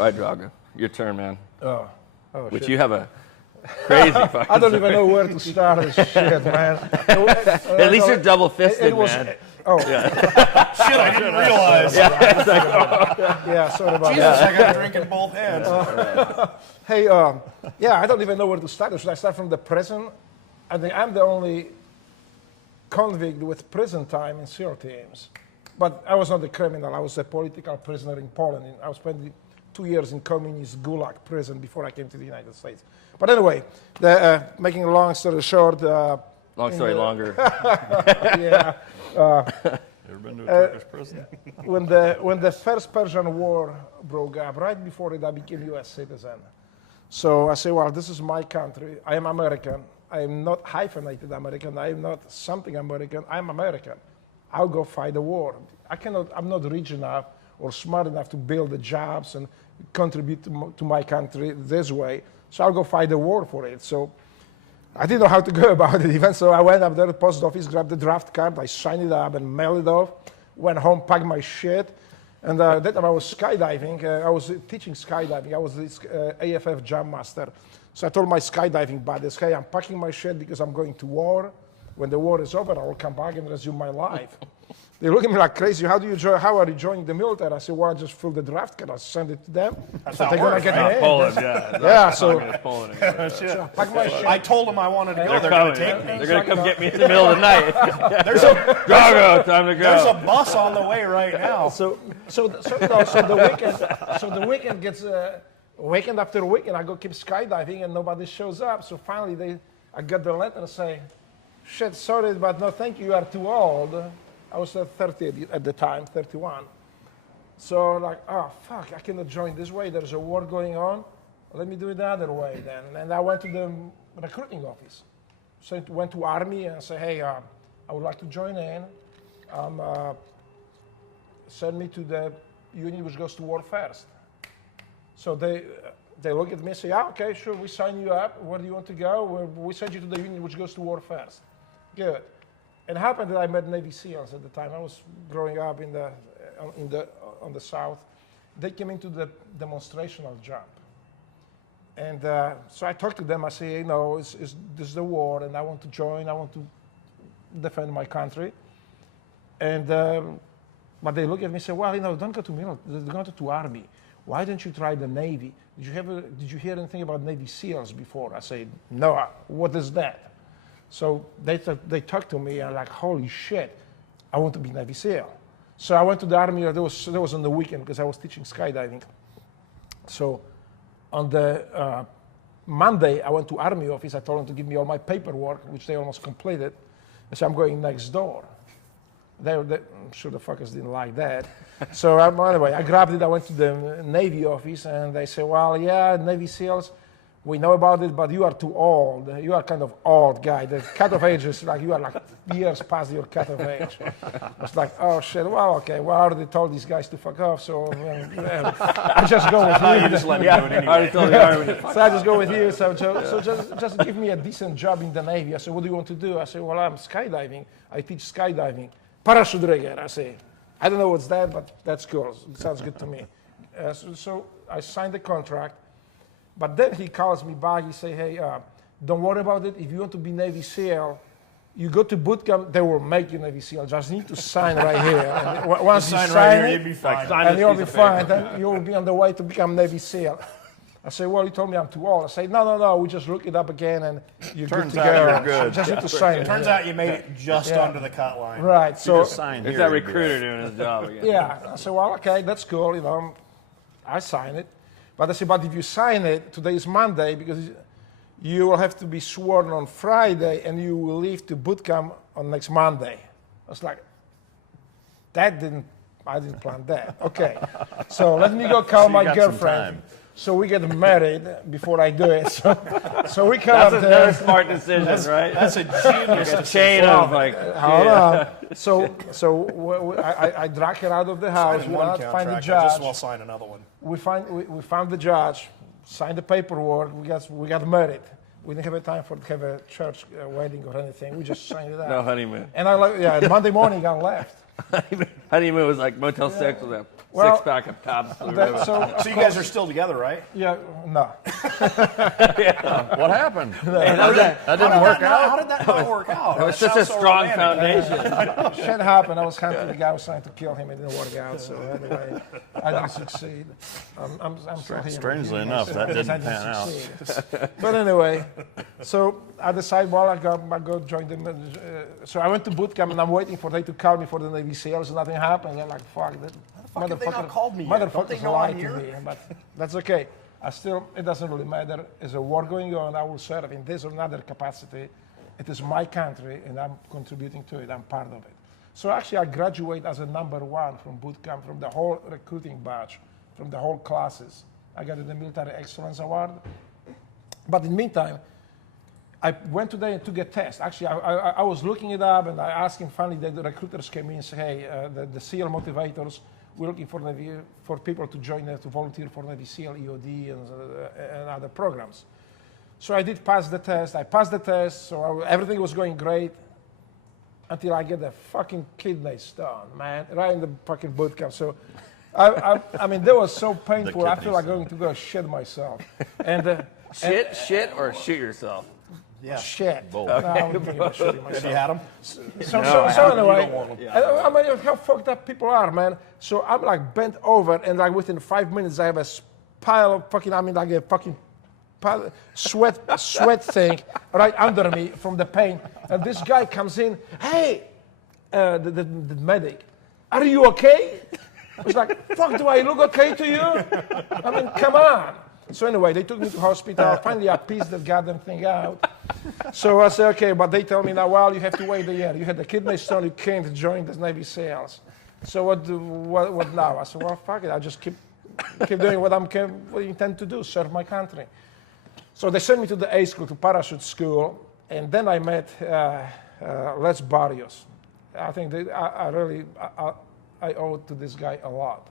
right, Drago. Your turn, man. Oh, Which shit. you have a crazy fucking I don't even know where to start this shit, man. At least you're double-fisted, man. Oh, Shit, I didn't realize. yeah, sorry about Jesus, that. I got a drink in both hands. Hey, yeah, I don't even know where to start. Should I start from the prison? I think I'm the only convict with prison time in SEAL teams. But I was not a criminal. I was a political prisoner in Poland. I was spending 2 years in communist gulag prison before I came to the United States. But anyway, making a long story short. Long story longer. Yeah. Ever been to a Turkish prison? When the first Persian War broke up, right before it, I became U.S. citizen. So I say, well, this is my country. I am American. I am not hyphenated American. I am not something American. I am American. I'll go fight the war. I'm not rich enough or smart enough to build the jobs and contribute to my country this way. So I'll go fight the war for it. So I didn't know how to go about it even. So I went up there to the post office, grabbed the draft card, I signed it up and mailed it off. Went home, packed my shit. And that time I was skydiving. I was teaching skydiving. I was this AFF jump master. So I told my skydiving buddies, hey, I'm packing my shit because I'm going to war. When the war is over, I will come back and resume my life. They look at me like crazy. How are you joining the military? I said, well, I just filled the draft card. I send it to them. That's so how they're it going works, to get right? in. Poland, yeah. Yeah, so Poland. I packed my shit. I told them I wanted to go. They're They're coming. going to take me. They're going to come get me in the middle of the night. Drago, time to go. There's a bus on the way right now. So the weekend gets weekend after weekend. I go keep skydiving and nobody shows up. So finally, I got the letter and say, "Shit, sorry, but no, thank you. You are too old." I was 30 at the time, 31. So like, oh fuck, I cannot join this way. There's a war going on. Let me do it the other way then. And I went to the recruiting office. So I went to Army and said, hey, I would like to join in. Send me to the unit which goes to war first. So they look at me and say, yeah, okay, sure, we sign you up. Where do you want to go? We send you to the unit which goes to war first. Good. It happened that I met Navy SEALs at the time. I was growing up on the South. They came into the demonstrational jump. And so I talked to them. I say, this is the war, and I want to join. I want to defend my country. And but they look at me and say, well, don't go to military. Don't go to Army. Why don't you try the Navy? Did you hear anything about Navy SEALs before? I say, no. What is that? So they talked to me and like, holy shit, I want to be Navy SEAL. So I went to the Army. That was on the weekend because I was teaching skydiving. So on the Monday, I went to Army office. I told them to give me all my paperwork, which they almost completed. I said, I'm going next door. I'm sure the fuckers didn't like that. So anyway, I grabbed it. I went to the Navy office, and they said, well, yeah, Navy SEALs, we know about it, but you are too old. You are kind of old guy. The cut-off age is like, you are like years past your cut-off age. I was like, oh shit, well, okay. Well, I already told these guys to fuck off, so I just go with you. You just let me do it anyway. I already told the Army. So I just go with you. So just give me a decent job in the Navy. I said, what do you want to do? I said, well, I'm skydiving. I teach skydiving. Parachute rigger, I say. I don't know what's that, but that's cool. It sounds good to me. So I signed the contract. But then he calls me back. He say, hey, don't worry about it. If you want to be Navy SEAL, you go to boot camp, they will make you Navy SEAL. Just need to sign right here. And once you sign right it, here, you'll be fine. and you'll be fine. Then you will be on the way to become Navy SEAL. I say, well, you told me I'm too old. I say, no, we just look it up again, and you're good to go. You're good. So just need to sign it. Turns out you made it just under the cut line. Right. So It's that recruiter doing his job again. yeah. I said, well, okay, that's cool. I sign it. But I said, but if you sign it, today is Monday, because you will have to be sworn on Friday, and you will leave to boot camp on next Monday. I was like, I didn't plan that. Okay, so let me go call my girlfriend. So we get married before I do it. So we come up there. That's a very smart decision, right? That's a genius A chain of like. Hold on. So I drag her out of the house. We one find the contract. I judge. just will sign another one. We found the judge, signed the paperwork. We got married. We didn't have a time to have a church wedding or anything. We just signed it out. No honeymoon. And Monday morning I left. Honeymoon was like Motel 6 with a Well, six-pack of Pabst Blue That, Ribbon. so So you guys are still together, right? yeah, no. What happened? That didn't work How did that not work out? It was such a strong foundation. Shit happened. I was hunting the guy who was trying to kill him. It didn't work out. So anyway, I didn't succeed. I'm still here. Strangely enough, that didn't pan out. out. But anyway, so I decided, well, I go join them. So I went to boot camp and I'm waiting for them to call me for the Navy SEALs. Nothing happens. I'm like, fuck that. fuck have they not called me yet? Don't they Motherfuckers know I'm lied to here? me, but that's okay. It doesn't really matter. There's a war going on. I will serve in this or another capacity. It is my country, and I'm contributing to it. I'm part of it. So actually, I graduate as a #1 from boot camp, from the whole recruiting batch, from the whole classes. I got the Military Excellence Award. But in the meantime, I went today to get test. Actually, I was looking it up, and I asked him finally that the recruiters came in and said, hey, the SEAL motivators, we're looking for people to join, to volunteer for Navy SEAL, EOD, and other programs. So I did pass the test. I passed the test, so everything was going great until I get a fucking kidney stone, man, right in the fucking boot camp. So, I mean, that was so painful. I feel like going to go shit myself. And Shit or shoot yourself? Yeah. shit. Both. No, I wouldn't think about shooting Have you myself. had them? So anyway, You don't want 'em. I mean, how fucked up people are, man. So I'm like bent over, and like within 5 minutes, I have a pile of fucking, I mean, like a fucking pile, sweat thing right under me from the pain. And this guy comes in, hey, the medic, are you okay? I was like, fuck, do I look okay to you? I mean, come on. So anyway, they took me to hospital. Finally, I pieced the goddamn thing out. So I said, okay, but they tell me now, well, you have to wait a year. You had a kidney stone, you can't join the Navy SEALs. So what now? I said, well, fuck it. I just keep doing what I intend to do, serve my country. So they sent me to the A school, to parachute school, and then I met Les Barrios. I think I owe to this guy a lot.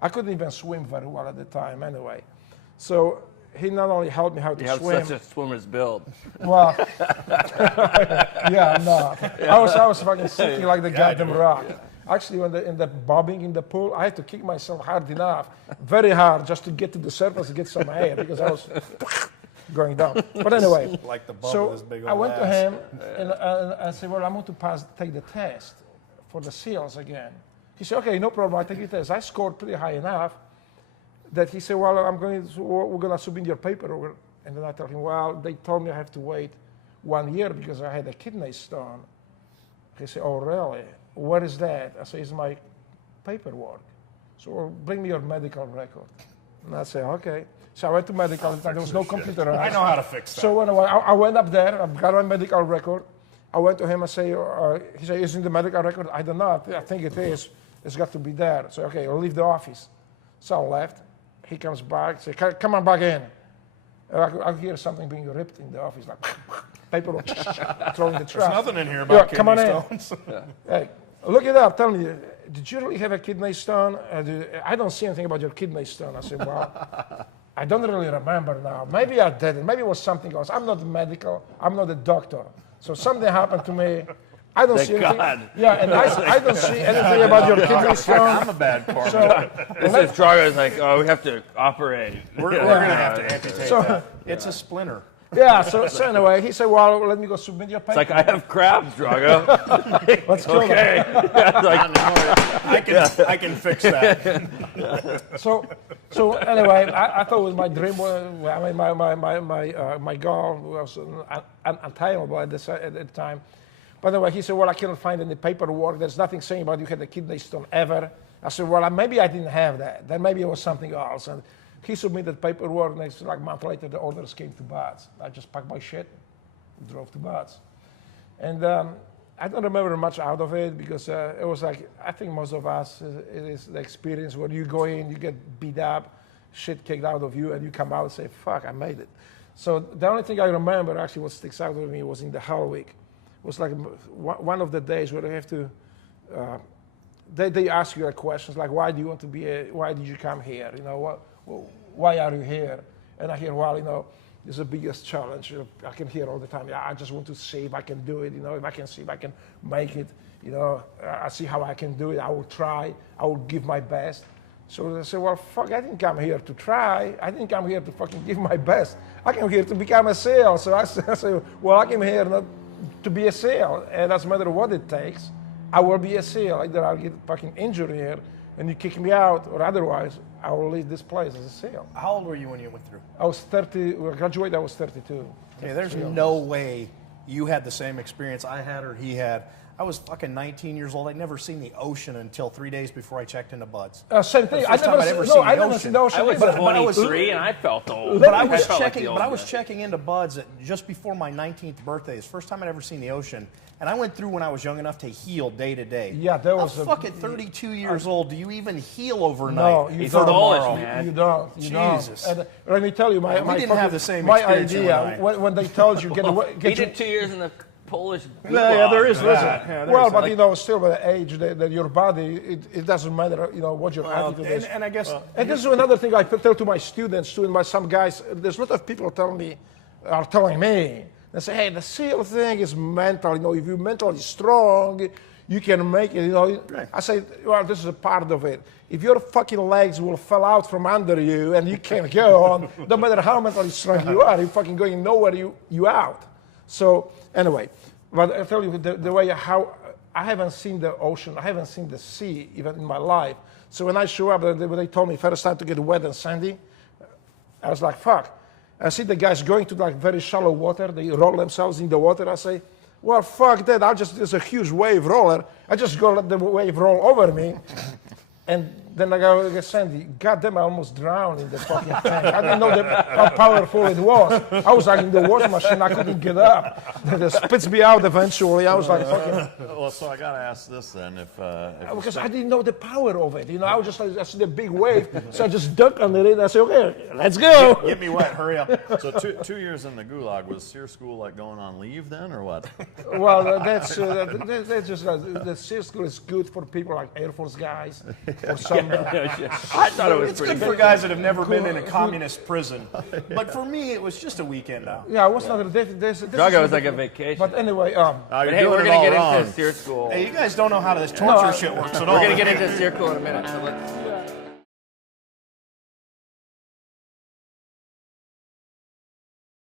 I couldn't even swim very well at the time anyway. So he not only helped me how to You have swim. such a swimmer's build. Well, yeah, no. I was fucking sinking like the goddamn rock. Actually, when in the bobbing in the pool, I had to kick myself hard enough, very hard, just to get to the surface and get some air because I was going down. But anyway, Like the bum so with his big old I went to ass. him and I said, well, I'm going to take the test for the SEALs again. He said, okay, no problem, I'll take the test. I scored pretty high enough that he said, well, we're going to submit your paperwork. And then I told him, well, they told me I have to wait 1 year because I had a kidney stone. He said, oh, really? Where is that? I said, it's my paperwork. So well, bring me your medical record. And I said, okay. So I went to medical. There was no computer. I know how to fix that. So anyway, I went up there. I got my medical record. I went to him and say, he said, isn't the medical record? I don't know. I think it is. It's got to be there. So, okay, I'll leave the office. So I left. He comes back, say, come on back in. I hear something being ripped in the office, like paperwork thrown in the trash. There's nothing in here about come on kidney in. stones. Hey, look it up. Tell me, did you really have a kidney stone? I don't see anything about your kidney stone. I said, well, I don't really remember now. Maybe I didn't. Maybe it was something else. I'm not medical. I'm not a doctor. So something happened to me. I don't see anything. God. Yeah, and I don't see anything about your kidney stone. I'm a bad part. So, This is Drago's like, oh, we have to operate. we're going to have to amputate that. It's a splinter. yeah, so anyway, he said, well, let me go submit your paper. It's like, I have crabs, Drago. Let's kill them. Okay. It's like, I can fix that. So anyway, I thought it was my dream. I mean, my goal was unattainable at the time. By the way, he said, well, I cannot find any paperwork. There's nothing saying about you had a kidney stone ever. I said, well, maybe I didn't have that. Then maybe it was something else. And he submitted paperwork. Next, like a month later, the orders came to Bats. I just packed my shit and drove to Bats. And I don't remember much out of it because it was like, I think most of us, it is the experience where you go in, you get beat up, shit kicked out of you, and you come out and say, fuck, I made it. So the only thing I remember, actually, what sticks out with me was in the Hell Week. It was like one of the days where they have to, they ask you questions like, why do you want to why did you come here? You know, why are you here? And I hear, well, you know, is the biggest challenge. I can hear all the time, yeah, I just want to see if I can do it, if I can see if I can make it, I see how I can do it, I will try, I will give my best. So they say, well, fuck, I didn't come here to try, I didn't come here to fucking give my best. I came here to become a SEAL. So I say, well, I came here not to be a SEAL, and doesn't matter what it takes, I will be a SEAL. Either I'll get fucking injured here, and you kick me out, or otherwise, I will leave this place as a SEAL. How old were you when you went through? I was 30, when I graduated, I was 32. Okay, there's no way you had the same experience I had or he had. I was fucking 19 years old. I'd never seen the ocean until 3 days before I checked into Bud's. Same thing. First time I'd ever seen the ocean. I was But 23 and I felt old. But I was felt like checking. the old But I was man. checking into Bud's just before my 19th birthday. It's the first time I'd ever seen the ocean, and I went through when I was young enough to heal day to day. Yeah, there was How fucking 32 years old, do you even heal overnight? No, you He's don't. Polish, man. You don't. You Jesus. don't. And let me tell you, We didn't have the same experience, you and idea when they told you He get did 2 years in the Polish. yeah, there is. Yeah, Listen, yeah, there well, is. but still, with the age that your body, it doesn't matter, what your attitude is. And I guess And this is another thing I tell to my students too, and some guys. There's a lot of people telling me. They say, hey, the SEAL thing is mental. If you're mentally strong, you can make it. Right. I say, well, this is a part of it. If your fucking legs will fall out from under you and you can't go on, no matter how mentally strong you are, you're fucking going nowhere. You out. So anyway, but I tell you the way how I haven't seen the ocean, I haven't seen the sea even in my life. So when I show up, when they told me first time to get wet and sandy, I was like, fuck. I see the guys going to like very shallow water. They roll themselves in the water. I say, well, fuck that. There's a huge wave roller. I just go let the wave roll over me. And then I go, Sandy, goddamn, I almost drowned in the fucking tank. I didn't know how powerful it was. I was like in the wash machine. I couldn't get up. It spits me out eventually. I was like fucking... Well, so I got to ask this then. If Because I didn't know the power of it. I was just like, I see the big wave. So I just ducked under it. And I said, okay, let's go. get me wet, hurry up. So 2 years in the gulag, was SEER school like going on leave then, or what? Well, that's just the SEAL school is good for people like Air Force guys or some. I thought it was It's pretty good good. for guys that have never been in a communist prison. But for me, it was just a weekend out. Yeah, what's not this Drago was like a vacation. But anyway, You're But hey, doing we're it going to all get wrong. into SEER school. Hey, you guys don't know how this torture shit works at all. We're going to get into SEER school in a minute. So let's